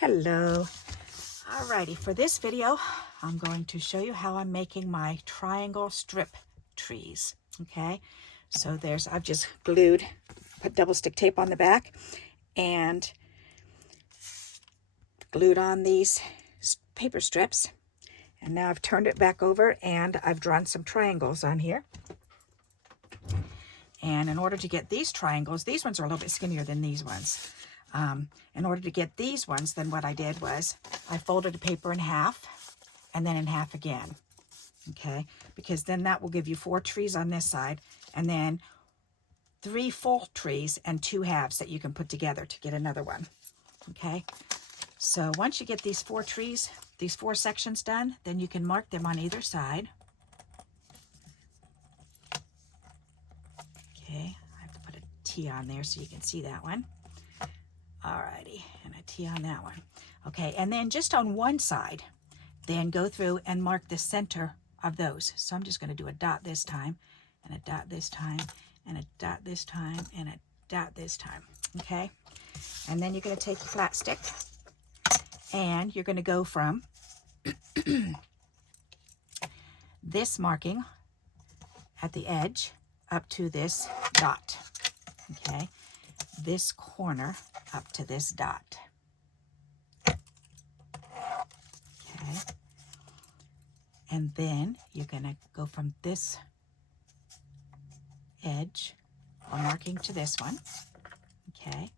Hello. Alrighty, for this video, I'm going to show you how I'm making my triangle strip trees. Okay, so I've just put double stick tape on the back and glued on these paper strips. And now I've turned it back over and I've drawn some triangles on here. And in order to get these triangles, these ones are a little bit skinnier than these ones. In order to get these ones, then what I did was I folded the paper in half and then in half again. Okay, because then that will give you 4 trees on this side and then 3 full trees and 2 halves that you can put together to get another one. Okay, so once you get these 4 trees, these 4 sections done, then you can mark them on either side. Okay, I have to put a T on there so you can see that one. Alrighty, and a T on that one. Okay, and then just on one side, then go through and mark the center of those. So I'm just going to do a dot this time, and a dot this time, and a dot this time, and a dot this time. Okay, and then you're going to take your flat stick, and you're going to go from this marking at the edge up to this dot. Okay, this corner up to this dot. Okay, and then you're going to go from this edge or marking to this one. Okay,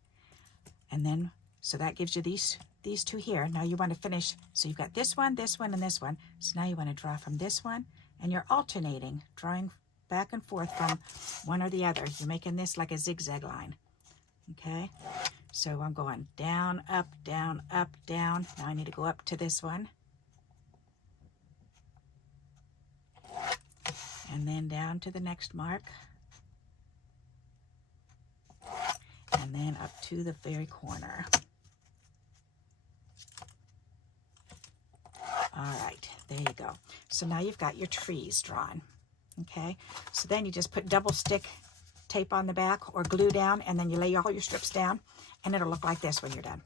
and then so that gives you these 2 here. Now you want to finish, so you've got this one, and this one. So now you want to draw from this one, and you're alternating, drawing back and forth from one or the other. You're making this like a zigzag line. Okay, so I'm going down, up, down, up, down. Now I need to go up to this one. And then down to the next mark. And then up to the very corner. All right, there you go. So now you've got your trees drawn. Okay, so then you just put double stick tape on the back or glue down, and then you lay all your strips down, and it'll look like this when you're done.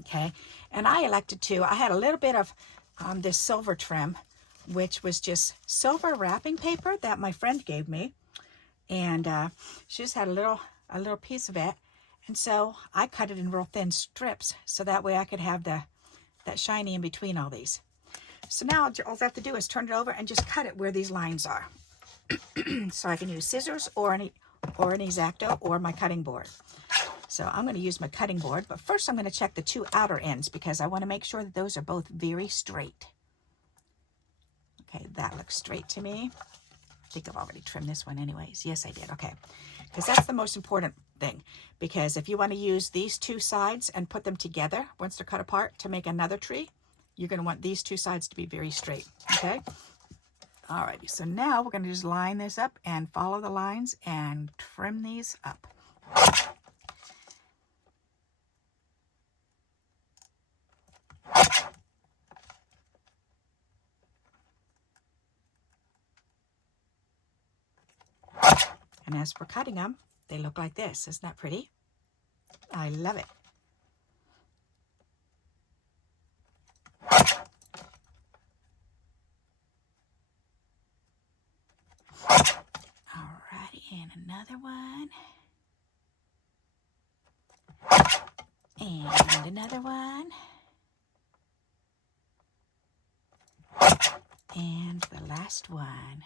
Okay, and I elected to, I had a little bit of this silver trim, which was just silver wrapping paper that my friend gave me, and she just had a little piece of it, and so I cut it in real thin strips so that way I could have that shiny in between all these. So now all I have to do is turn it over and just cut it where these lines are. So I can use scissors or an X-Acto or my cutting board. So I'm going to use my cutting board, but first I'm going to check the 2 outer ends because I want to make sure that those are both very straight. Okay, that looks straight to me. I think I've already trimmed this one anyways. Yes, I did. Okay, because that's the most important thing. Because if you want to use these 2 sides and put them together once they're cut apart to make another tree, you're going to want these 2 sides to be very straight. Okay. Alrighty, so now we're going to just line this up and follow the lines and trim these up. And as we're cutting them, they look like this. Isn't that pretty? I love it. And another one. And another one. And the last one.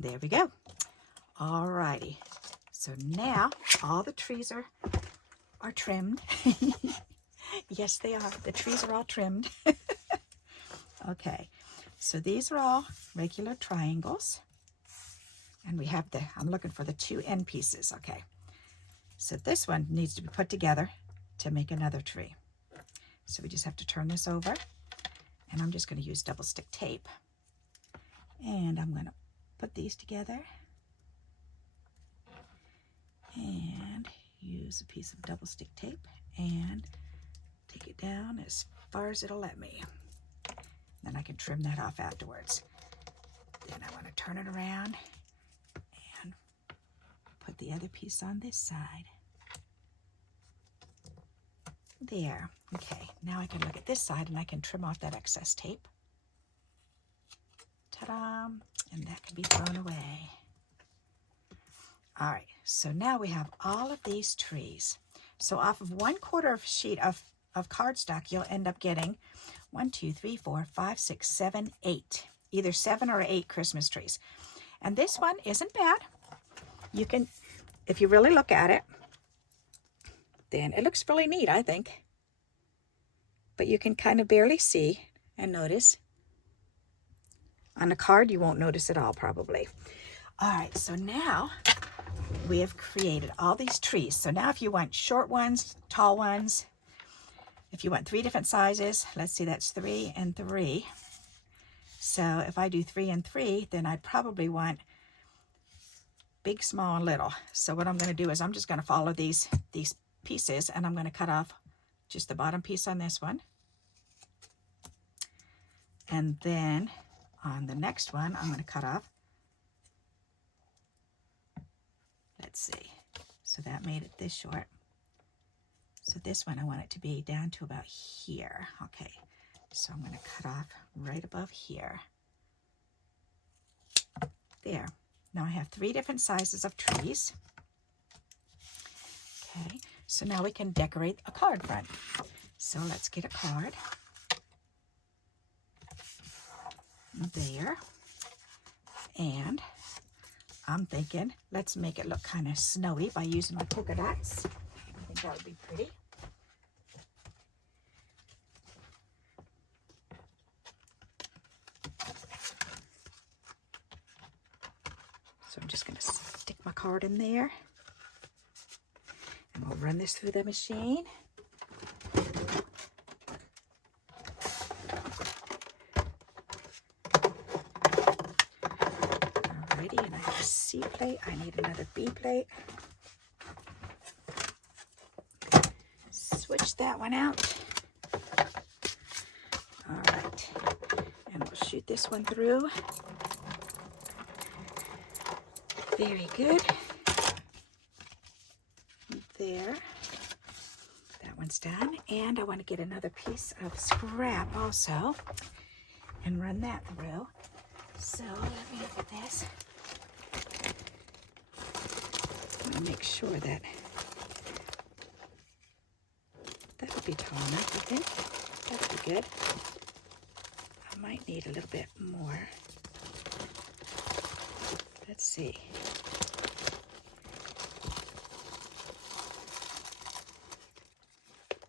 There we go. Alrighty. So now all the trees are trimmed. Yes, they are. The trees are all trimmed. Okay. So these are all regular triangles, and we have I'm looking for the 2 end pieces. Okay, so this one needs to be put together to make another tree. So we just have to turn this over, and I'm just going to use double stick tape, and I'm going to put these together and use a piece of double stick tape and take it down as far as it'll let me. Then I can trim that off afterwards. Then I want to turn it around and put the other piece on this side. There. Okay, now I can look at this side and I can trim off that excess tape. Ta-da! And that can be thrown away. All right, so now we have all of these trees. So off of 1/4 sheet of cardstock, you'll end up getting 1, 2, 3, 4, 5, 6, 7, 8. Either 7 or 8 Christmas trees. And this one isn't bad. You can, if you really look at it, then it looks really neat, I think. But you can kind of barely see and notice. On the card, you won't notice at all, probably. All right, so now we have created all these trees. So now if you want short ones, tall ones, if you want 3 different sizes, let's see, that's 3 and 3. So if I do 3 and 3, then I'd probably want big, small, and little. So what I'm going to do is I'm just going to follow these pieces, and I'm going to cut off just the bottom piece on this one. And then on the next one, I'm going to cut off, let's see, so that made it this short. So this one, I want it to be down to about here. Okay, so I'm going to cut off right above here. There. Now I have 3 different sizes of trees. Okay, so now we can decorate a card front. So let's get a card. There. And I'm thinking, let's make it look kind of snowy by using my polka dots. I think that would be pretty. So I'm just going to stick my card in there. And we'll run this through the machine. Alrighty, and I have a C plate. I need another B plate. Switch that one out. Alright, and we'll shoot this one through. Very good. There. That one's done. And I want to get another piece of scrap also and run that through. So let me look at this. I want to make sure that would be tall enough, I think. That would be good. I might need a little bit more. Let's see.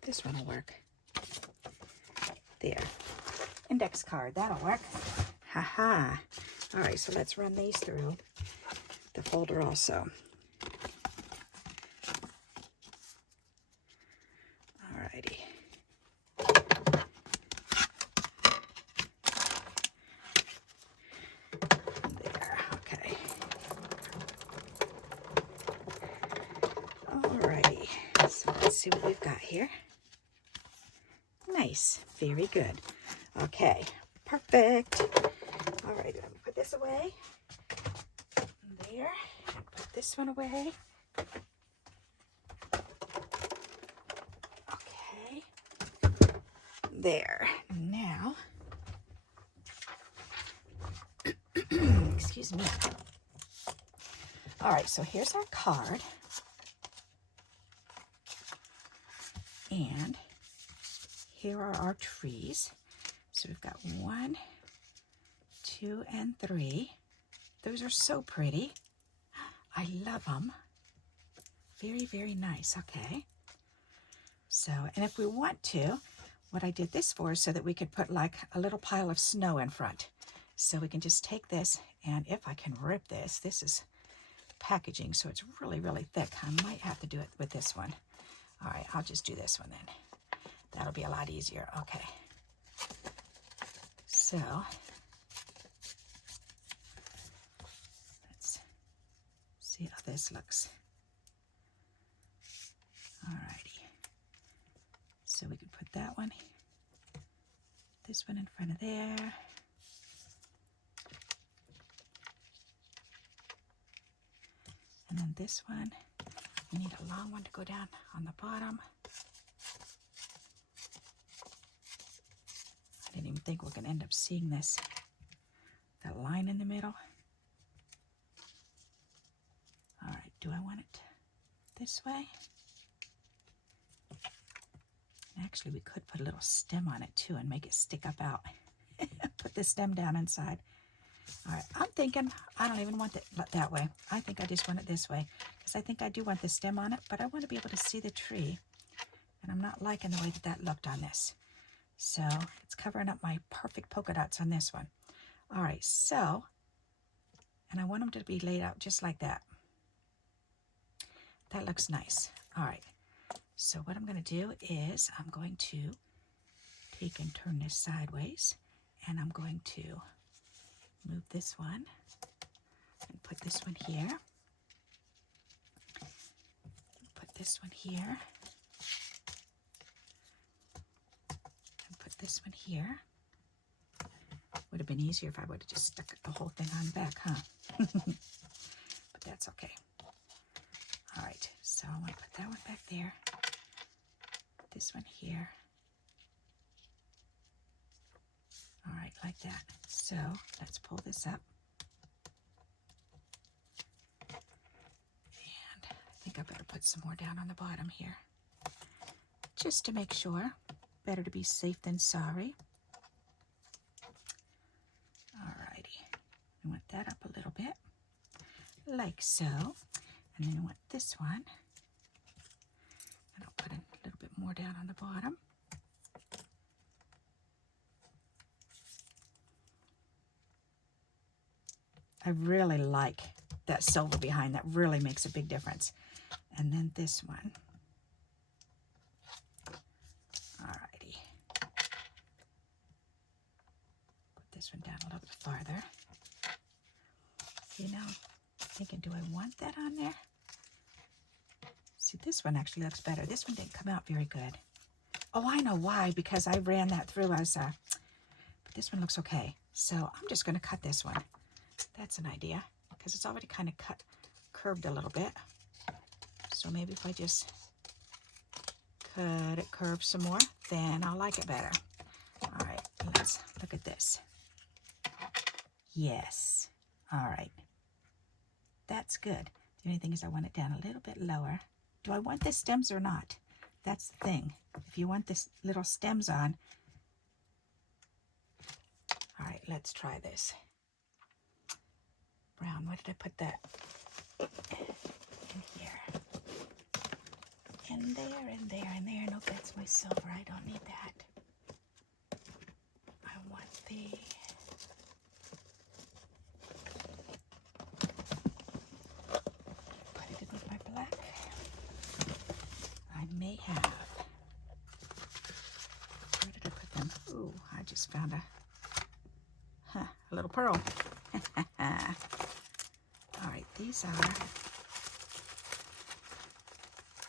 This one will work. There. Index card, that'll work. Haha. All right, so let's run these through the folder also. Alrighty. There, okay. Alrighty, so let's see what we've got here. Nice, very good. Okay, perfect. All right, let me put this away. There, and put this one away. Okay, there. Now, excuse me. All right, so here's our card. And here are our trees. So we've got 1, 2, and 3. Those are so pretty. I love them. Very, very nice. Okay. So, and if we want to, what I did this for is so that we could put like a little pile of snow in front. So we can just take this, and if I can rip this, this is packaging, so it's really, really thick. I might have to do it with this one. All right, I'll just do this one then. That'll be a lot easier. Okay. So, let's see how this looks. Alrighty. So we can put that one, this one in front of there. And then this one, we need a long one to go down on the bottom. didn't even think we're going to end up seeing this. That line in the middle. All right, do I want it this way? Actually, we could put a little stem on it too and make it stick up out. Put the stem down inside. All right, I'm thinking I don't even want it that way. I think I just want it this way because I think I do want the stem on it, but I want to be able to see the tree. And I'm not liking the way that that looked on this. So it's covering up my perfect polka dots on this one. All right, so, and I want them to be laid out just like that. That looks nice. All right, so what I'm going to do is I'm going to take and turn this sideways, and I'm going to move this one and put this one here. Put this one here. And put this one here. Would have been easier if I would have just stuck the whole thing on back, huh? But that's okay. All right, so I'm going to put that one back there. Put this one here. All right, like that. So let's pull this up. And I think I better put some more down on the bottom here. Just to make sure. Better to be safe than sorry. Alrighty. I want that up a little bit. Like so. And then I want this one. And I'll put a little bit more down on the bottom. I really like that silver behind. That really makes a big difference. And then this one. Alrighty. Put this one down a little bit farther. You know, thinking, do I want that on there? See, this one actually looks better. This one didn't come out very good. Oh, I know why, because I ran that through as a, but this one looks okay. So I'm just going to cut this one. That's an idea, because it's already kind of curved a little bit. So maybe if I just cut it curve some more, then I'll like it better. All right, let's look at this. Yes. All right. That's good. The only thing is I want it down a little bit lower. Do I want the stems or not? That's the thing. If you want this little stems on. All right, let's try this. Brown, where did I put that? In here. And there, and there, and there. Nope, that's my silver. I don't need that. I want the... Put it in with my black. I may have... Where did I put them? Ooh, I just found a little pearl. All right, these are,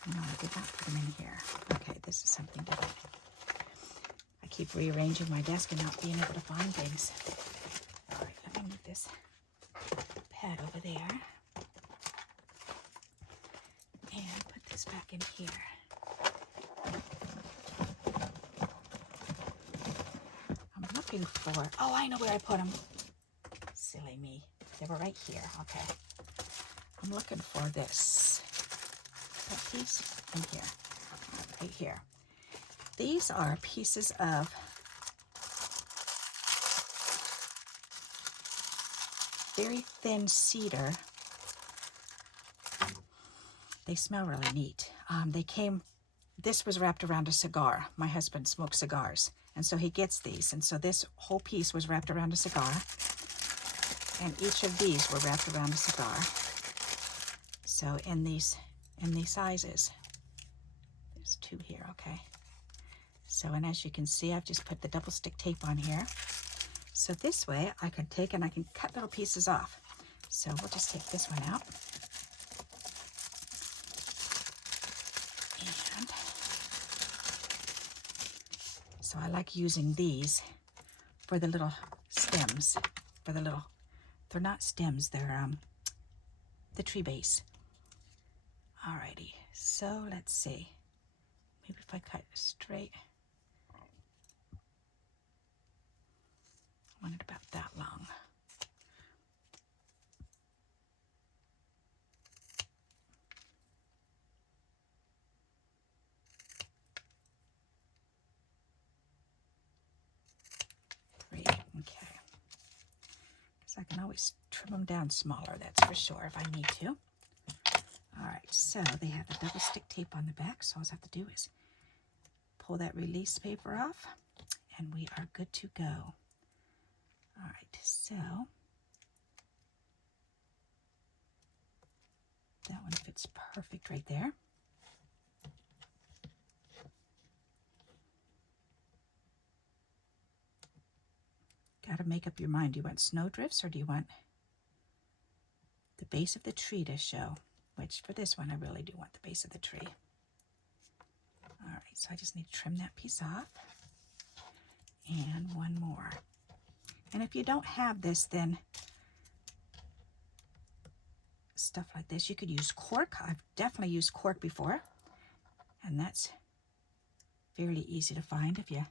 no, I did not put them in here. Okay, this is something different. I keep rearranging my desk and not being able to find things. All right, let me move this pad over there. And put this back in here. I'm looking for, oh, I know where I put them. Silly me. They were right here. Okay. I'm looking for this. That piece in here. Right here. These are pieces of very thin cedar. They smell really neat. This was wrapped around a cigar. My husband smokes cigars, and so he gets these. And so this whole piece was wrapped around a cigar. And each of these were wrapped around a cigar. So in these sizes, there's two here, okay. So, and as you can see, I've just put the double stick tape on here. So this way I can take and I can cut little pieces off. So we'll just take this one out. And so I like using these for the little stems, for the little, they're not stems, they're the tree base. Alrighty, so let's see. Maybe if I cut straight. want it about that long. Okay. Because I can always trim them down smaller, that's for sure, if I need to. All right, so they have the double stick tape on the back, so all I have to do is pull that release paper off, and we are good to go. All right, so that one fits perfect right there. Got to make up your mind. Do you want snowdrifts or do you want the base of the tree to show? Which for this one, I really do want the base of the tree. All right, so I just need to trim that piece off. And one more. And if you don't have this, then stuff like this, you could use cork. I've definitely used cork before. And that's fairly easy to find if you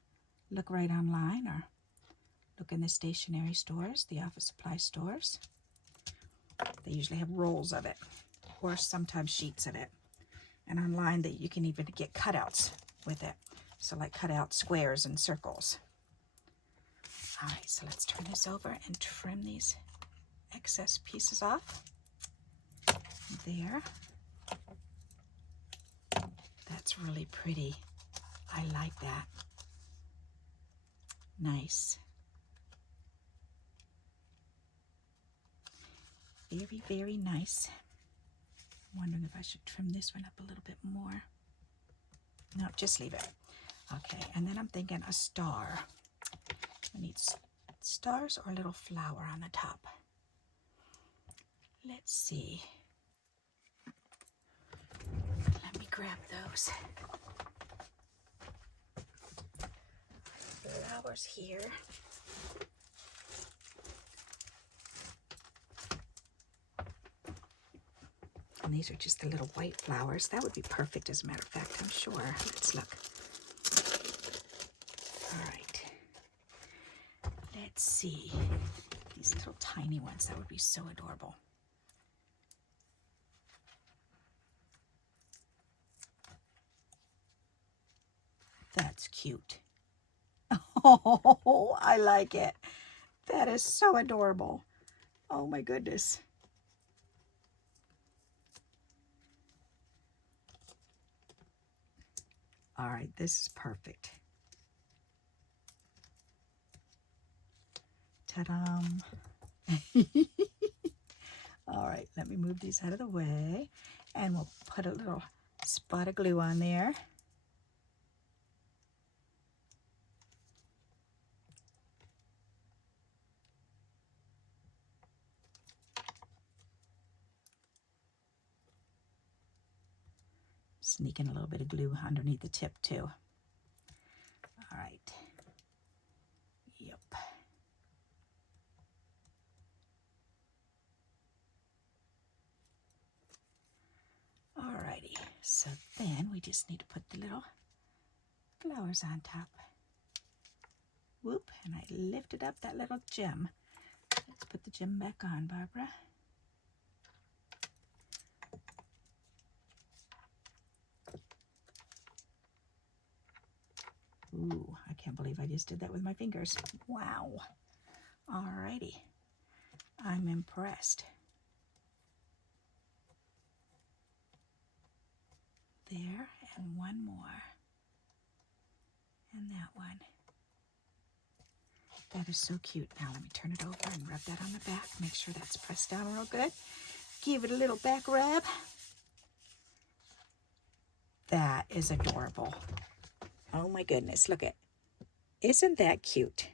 look right online or look in the stationery stores, the office supply stores. They usually have rolls of it, or sometimes sheets of it. And online, that you can even get cutouts with it. So like cut out squares and circles. All right, so let's turn this over and trim these excess pieces off. There. That's really pretty. I like that. Nice. Very, very nice. I'm wondering if I should trim this one up a little bit more. No, just leave it. Okay, and then I'm thinking a star. I need stars or a little flower on the top. Let's see. Let me grab those. Flowers here. And these are just the little white flowers. That would be perfect, as a matter of fact, I'm sure. Let's look. All right. Let's see. These little tiny ones, that would be so adorable. That's cute. Oh, I like it. That is so adorable. Oh my goodness. All right, this is perfect. Ta-da! All right, let me move these out of the way, and we'll put a little spot of glue on there. Sneak in a little bit of glue underneath the tip too. All right. Yep. Alrighty, so then we just need to put the little flowers on top. Whoop, and I lifted up that little gem. Let's put the gem back on, Barbara. Ooh, I can't believe I just did that with my fingers. Wow. Alrighty. I'm impressed. There, and one more. And that one. That is so cute. Now let me turn it over and rub that on the back. Make sure that's pressed down real good. Give it a little back rub. That is adorable. Oh my goodness, look at. Isn't that cute?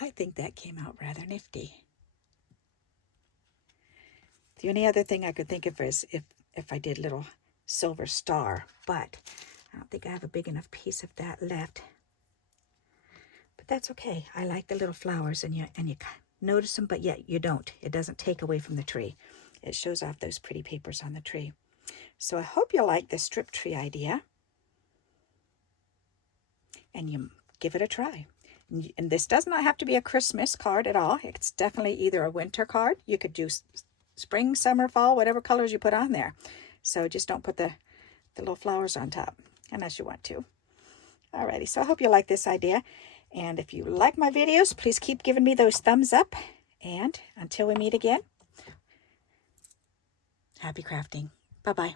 I think that came out rather nifty. The only other thing I could think of is if I did a little silver star, but I don't think I have a big enough piece of that left. But that's okay. I like the little flowers, and you notice them, but yet you don't. It doesn't take away from the tree. It shows off those pretty papers on the tree. So I hope you like the strip tree idea, and you give it a try. And this does not have to be a Christmas card at all. It's definitely either a winter card. You could do spring, summer, fall, whatever colors you put on there. So just don't put the little flowers on top unless you want to. Alrighty, so I hope you like this idea. And if you like my videos, please keep giving me those thumbs up. And until we meet again, happy crafting. Bye-bye.